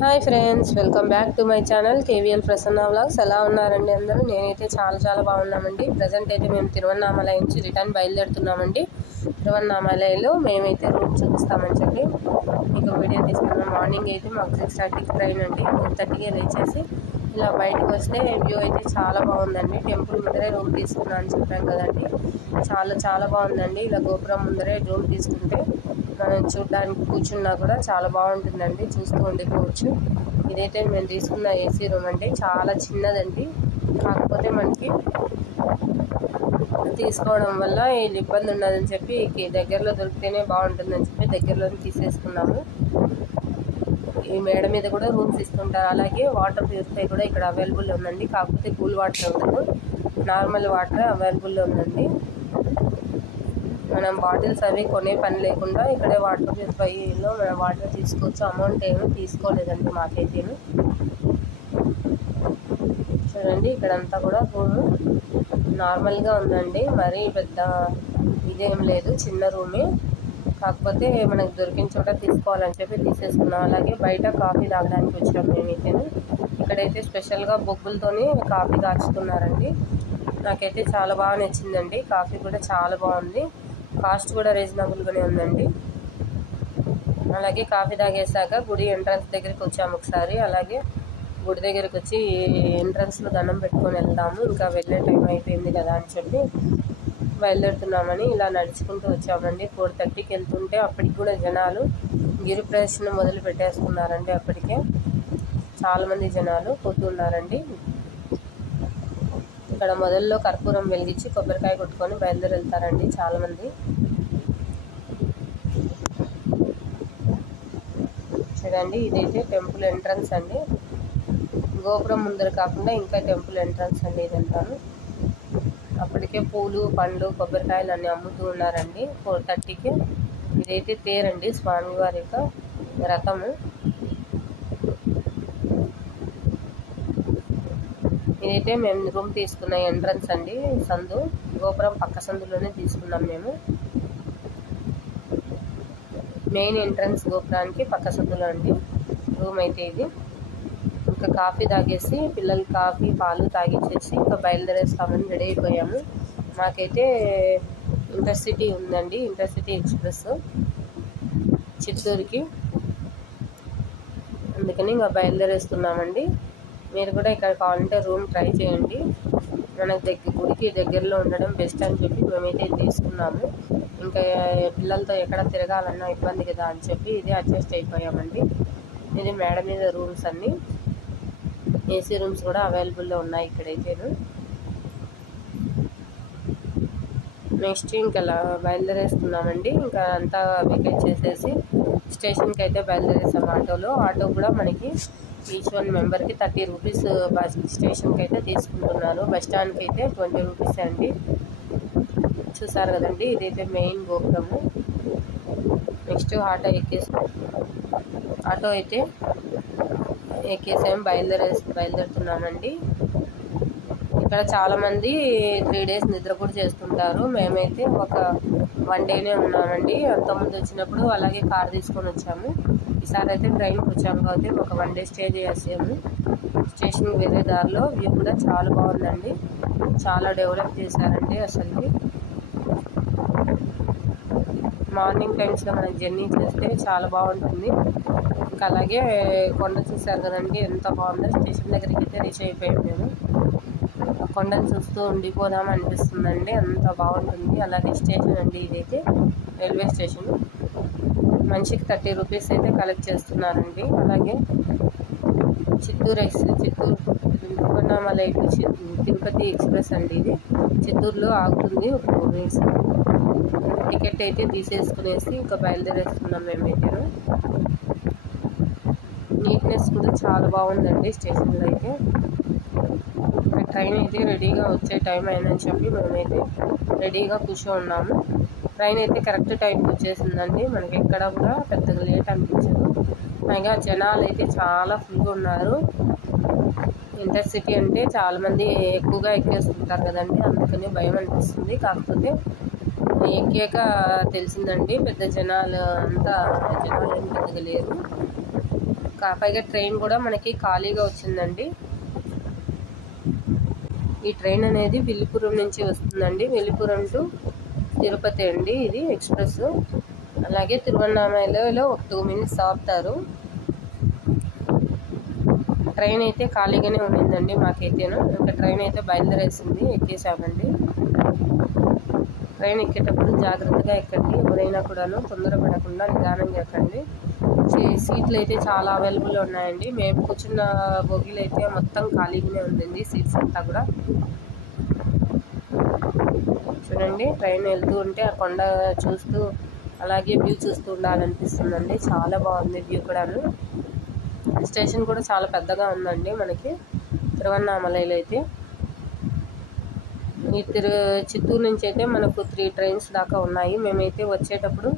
Hi friends, welcome back to my channel KVL Prasanna vlogs. ఎలా ఉన్నారండి అందరూ? నేనైతే చాలా బాగున్నామండి. ప్రజెంట్ అయితే మేము తిరువన్నామలై నుంచి రిటర్న్ బయలుదేరుతున్నామండి. తిరువన్నామలైలో మేమైతే రూమ్ చూపిస్తామని చెప్పి మీకు వీడియో తీస్తున్నాం. మార్నింగ్ అయితే మాకు 6:30కి ట్రైన్ అండి. 4:30కి లేచేసి ఇలా బయటకు వస్తే వ్యూ అయితే చాలా బాగుందండి. టెంపుల్ ముందరే రూమ్ తీసుకున్నా అని చెప్పాం కదండి, చాలా బాగుందండి. ఇలా గోపురం ముందరే రూమ్ తీసుకుంటే మనం చూడడానికి కూర్చున్నా కూడా చాలా బాగుంటుందండి, చూస్తూ ఉండిపోవచ్చు. ఇదైతే మేము తీసుకున్న ఏసీ రూమ్ అండి, చాలా చిన్నదండి. కాకపోతే మనకి తీసుకోవడం వల్ల వీళ్ళు ఇబ్బంది ఉండదని చెప్పి దగ్గరలో దొరికితేనే బాగుంటుందని చెప్పి దగ్గరలోనే తీసేసుకున్నాము. ఈ మేడ మీద కూడా రూమ్స్ ఇస్తుంటారు. అలాగే వాటర్ ప్యూరిఫై కూడా ఇక్కడ అవైలబుల్ ఉందండి. కాకపోతే కూల్ వాటర్ ఉండదు, నార్మల్ వాటర్ అవైలబుల్ ఉందండి. మనం బాటిల్స్ అవి కొనే పని లేకుండా ఇక్కడే వాటర్ ప్యూరిఫైలో మనం వాటర్ తీసుకోవచ్చు. అమౌంట్ ఏమీ తీసుకోలేదండి మాకైతే. చూడండి, ఇక్కడంతా కూడా రూము నార్మల్గా ఉందండి, మరీ పెద్ద ఇదేం లేదు, చిన్న రూమే. కాకపోతే మనకు దొరికిన చోట తీసుకోవాలని చెప్పి తీసేసుకున్నాం. అలాగే బయట కాఫీ తాగడానికి వచ్చాం మేమైతే. ఇక్కడైతే స్పెషల్గా బొగ్గులతోని కాఫీ కాచుతున్నారండి. నాకైతే చాలా బాగా నచ్చిందండి. కాఫీ కూడా చాలా బాగుంది, కాస్ట్ కూడా రీజనబుల్గానే ఉందండి. అలాగే కాఫీ తాగేసాక గుడి ఎంట్రన్స్ దగ్గరికి వచ్చాము ఒకసారి. అలాగే గుడి దగ్గరికి వచ్చి ఎంట్రన్స్లో దండం పెట్టుకొని వెళ్దాము, ఇంకా వెళ్ళే టైం అయిపోయింది కదా అని చెప్పి బయలుదేరుతున్నామని ఇలా నడుచుకుంటూ వచ్చామండి. 4:30కి వెళ్తుంటే అప్పటికి కూడా జనాలు గిరి ప్రదక్షిణ మొదలు పెట్టేసుకున్నారండి. అప్పటికే చాలామంది జనాలు పోతున్నారండి. ఇక్కడ మొదల్లో కర్పూరం వెలిగించి కొబ్బరికాయ కొట్టుకొని బయలుదేరి వెళ్తారండి చాలామంది. చూడండి, ఇదైతే టెంపుల్ ఎంట్రన్స్ అండి. గోపురం ముందర కాకుండా ఇంకా టెంపుల్ ఎంట్రన్స్ అండి ఇదంతాను. అప్పటికే పూలు, పండ్లు, కొబ్బరికాయలు అన్నీ అమ్ముతూ ఉన్నారండి 4:30కి. ఇదైతే తేరండి, స్వామివారి యొక్క రథము. ఇదైతే మేము రూమ్ తీసుకున్న ఎంట్రన్స్ అండి, సందు, గోపురం పక్క సందులోనే తీసుకున్నాం మేము. మెయిన్ ఎంట్రన్స్ గోపురానికి పక్క సందులో అండి రూమ్ అయితే ఇది. ఇంకా కాఫీ తాగేసి పిల్లలకి కాఫీ పాలు తాగిచ్చేసి ఇంకా బయలుదేరేస్తామని రెడీ అయిపోయాము. మాకైతే ఇంటర్సిటీ ఉందండి, ఇంటర్సిటీ ఎక్స్ప్రెస్ చిత్తూరుకి, అందుకని ఇంకా బయలుదేరేస్తున్నామండి. మీరు కూడా ఇక్కడ కావాలంటే రూమ్ ట్రై చేయండి. మనకు గుడికి దగ్గరలో ఉండడం బెస్ట్ అని చెప్పి మేమైతే తీసుకున్నాము. ఇంకా పిల్లలతో ఎక్కడ తిరగాలన్నా ఇబ్బంది కదా అని చెప్పి ఇది అడ్జస్ట్ అయిపోయామండి. ఇది మేడ మీద రూమ్స్ అన్నీ, ఏసీ రూమ్స్ కూడా అవైలబుల్లో ఉన్నాయి ఇక్కడైతే. నెక్స్ట్ ఇంకా బయలుదేరేస్తున్నామండి. ఇంకా అంతా వెకేట్ చేసేసి స్టేషన్కి అయితే బయలుదేరేసాము ఆటోలో. ఆటో కూడా మనకి ఈచ్ 1 మెంబర్కి 30 రూపీస్ స్టేషన్కి అయితే తీసుకుంటున్నారు. బస్ స్టాండ్కి అయితే 20 రూపీస్ అండి. చూసారు కదండి, ఇదైతే మెయిన్ గోపురము. నెక్స్ట్ ఆటో అయితే ఎక్కేసాము, బయలుదేరుతున్నామండి. ఇక్కడ చాలామంది 3 డేస్ నిద్ర కూడా చేస్తుంటారు. మేమైతే ఒక 1 డేనే ఉన్నామండి. అంతకుముందు వచ్చినప్పుడు అలాగే కార్ తీసుకొని వచ్చాము. ఈసారి అయితే ట్రైన్కి వచ్చాము కాబట్టి ఒక 1 డే స్టే చేసాము. స్టేషన్కి వెళ్ళే దారిలో వ్యూ కూడా చాలా బాగుందండి, చాలా డెవలప్ చేశారండి అసలుకి. మార్నింగ్ టైమ్స్లో మనం జర్నీ చేస్తే చాలా బాగుంటుంది. ఇంకా అలాగే కొండ చూసారు కదండి, ఎంత బాగుందో. స్టేషన్ దగ్గరికి అయితే రీచ్ అయిపోయాము మేము. కొండను చూస్తూ ఉండిపోదాం అనిపిస్తుందండి, అంత బాగుంటుంది. అలాగే స్టేషన్ అండి, ఇదైతే రైల్వే స్టేషన్. మనిషికి 30 రూపీస్ అయితే కలెక్ట్ చేస్తున్నారండి. అలాగే చిత్తూరు తిరువన్నామలై టు తిరుపతి ఎక్స్ప్రెస్ అండి ఇది. చిత్తూరులో ఆగుతుంది ఒక 2 మినిట్స్. టికెట్ అయితే తీసేసుకునేసి ఇంకా బయలుదేరేస్తున్నాం మేమైతే. నీట్నెస్ కూడా చాలా బాగుందండి స్టేషన్లో అయితే. ట్రైన్ అయితే రెడీగా వచ్చే టైం అయిందని చెప్పి మేమైతే రెడీగా కూర్చోన్నాము. ట్రైన్ అయితే కరెక్ట్ టైంకి వచ్చేసిందండి. మనకి ఎక్కడ కూడా పెద్దగా లేట్ అనిపించదు. పైగా జనాలు అయితే చాలా ఫుల్గా ఉన్నారు. ఇంటర్సిటీ అంటే చాలామంది ఎక్కువగా ఎక్కేస్తుంటారు కదండి, అందుకని భయం అనిపిస్తుంది. కాకపోతే ఎక్కాక తెలిసిందండి, జనాలు ఏం పెద్దగా లేరు. పైగా ట్రైన్ కూడా మనకి ఖాళీగా వచ్చిందండి. ఈ ట్రైన్ అనేది విల్లుపురం నుంచి వస్తుందండి. విల్లుపురం టు తిరుపతి అండి ఇది ఎక్స్ప్రెస్. అలాగే తిరువన్నామలలో ఒక 2 minutes ఆపుతారు. ట్రైన్ అయితే ఖాళీగానే ఉండిందండి మాకైతేను. ఇంకా ట్రైన్ అయితే బయలుదేరేసింది, ఎక్కేసామండి. ట్రైన్ ఎక్కేటప్పుడు జాగ్రత్తగా ఎక్కండి, ఎవరైనా కూడాను తొందరపడకుండా నిదానంగా ఎక్కండి. సీట్లు అయితే చాలా అవైలబుల్ ఉన్నాయండి. మేము కూర్చున్న బోగీలు అయితే మొత్తం ఖాళీగానే ఉందండి, సీట్స్ అంతా కూడా. చూడండి ట్రైన్ వెళ్తూ ఉంటే ఆ కొండ చూస్తూ అలాగే వ్యూ చూస్తూ ఉండాలనిపిస్తుందండి. చాలా బాగుంది వ్యూ కూడాను. స్టేషన్ కూడా చాలా పెద్దగా ఉందండి మనకి తిరువన్నామలలో అయితే. ఈ చిత్తూరు నుంచి అయితే మనకు 3 trains దాకా ఉన్నాయి. మేమైతే వచ్చేటప్పుడు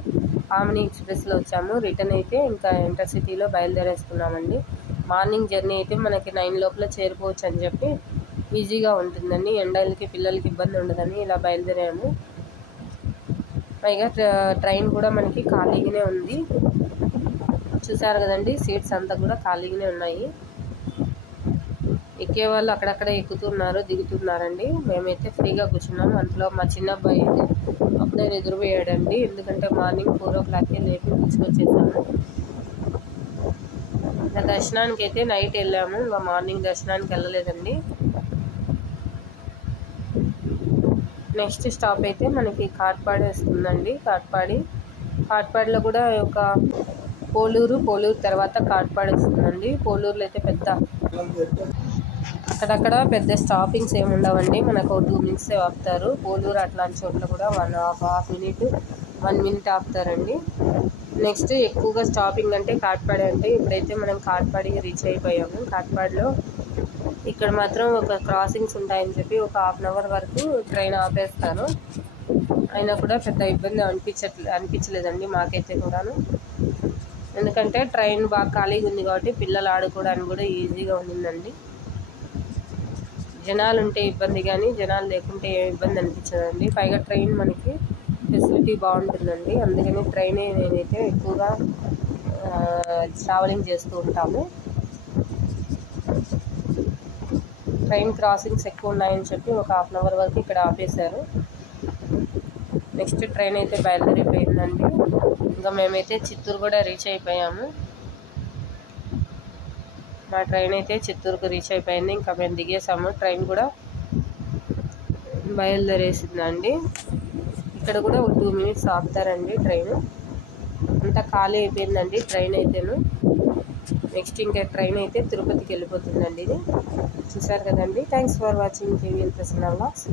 ఆమ్ని ఎక్స్ప్రెస్లో వచ్చాము. రిటర్న్ అయితే ఇంకా ఇంటర్సిటీలో బయలుదేరేస్తున్నామండి. మార్నింగ్ జర్నీ అయితే మనకి 9 లోపల చేరుకోవచ్చు అని చెప్పి ఈజీగా ఉంటుందండి. ఎండలకి పిల్లలకి ఇబ్బంది ఉండదని ఇలా బయలుదేరాము. పైగా ట్రైన్ కూడా మనకి ఖాళీగానే ఉంది. చూసారు కదండి, సీట్స్ అంతా కూడా ఖాళీగానే ఉన్నాయి. ఎక్కే వాళ్ళు అక్కడక్కడ ఎక్కుతున్నారు, దిగుతున్నారండి. మేమైతే ఫ్రీగా కూర్చున్నాము. అంతలో మా చిన్న అబ్బాయి అయితే అప్పుడే నిద్రపోయాడండి. ఎందుకంటే మార్నింగ్ 4 o'clockకే లేపి తీసుకొచ్చేసాము. ఇంకా దర్శనానికి అయితే నైట్ వెళ్ళాము, ఇంకా మార్నింగ్ దర్శనానికి వెళ్ళలేదండి. నెక్స్ట్ స్టాప్ అయితే మనకి కాట్పాడి వస్తుందండి. కాట్పాడిలో కూడా ఒక పోలూరు తర్వాత కాట్పాడి వస్తుందండి. పోలూరులో అయితే అక్కడక్కడ పెద్ద స్టాపింగ్స్ ఏమి ఉండవండి. మనకు 2 minutes ఆపుతారు. పోలూరు అట్లాంటి చోట్ల కూడా 1 minute ఆపుతారండి. నెక్స్ట్ ఎక్కువగా స్టాపింగ్ అంటే కాట్పాడి అంటే ఇప్పుడైతే మనం కాట్పాడికి రీచ్ అయిపోయాము. కాట్పాడిలో ఇక్కడ మాత్రం ఒక క్రాసింగ్స్ ఉంటాయని చెప్పి ఒక 1/2 hour వరకు ట్రైన్ ఆపేస్తారు. అయినా కూడా పెద్ద ఇబ్బంది అనిపించలేదండి మాకైతే కూడాను. ఎందుకంటే ట్రైన్ బాగా ఖాళీగా ఉంది కాబట్టి పిల్లలు ఆడుకోవడానికి కూడా ఈజీగా ఉండిందండి. జనాలు ఉంటే ఇబ్బంది, కానీ జనాలు లేకుంటే ఏ ఇబ్బంది అనిపించదండి. పైగా ట్రైన్ మనకి ఫెసిలిటీ బాగుంటుందండి. అందుకని ట్రైనే నేనైతే ఎక్కువగా ట్రావెలింగ్ చేస్తూ ఉంటాము. ట్రైన్ క్రాసింగ్స్ ఎక్కువ ఉన్నాయని చెప్పి ఒక 1/2 hour వరకు ఇక్కడ ఆపేశారు. నెక్స్ట్ ట్రైన్ అయితే బయలుదేరిపోయిందండి. ఇంకా మేమైతే చిత్తూరు కూడా రీచ్ అయిపోయాము. మా ట్రైన్ అయితే చిత్తూరుకు రీచ్ అయిపోయింది. ఇంకా మేము దిగేసాము. ట్రైన్ కూడా బయలుదేరేసిందండి. ఇక్కడ కూడా ఒక 2 minutes ఆపుతారండి ట్రైన్. అంతా ఖాళీ అయిపోయిందండి ట్రైన్ అయితేను. నెక్స్ట్ ఇంకా ట్రైన్ అయితే తిరుపతికి వెళ్ళిపోతుందండి ఇది. చూసారు కదండి. Thanks for watching KVL Prasanna vlogs.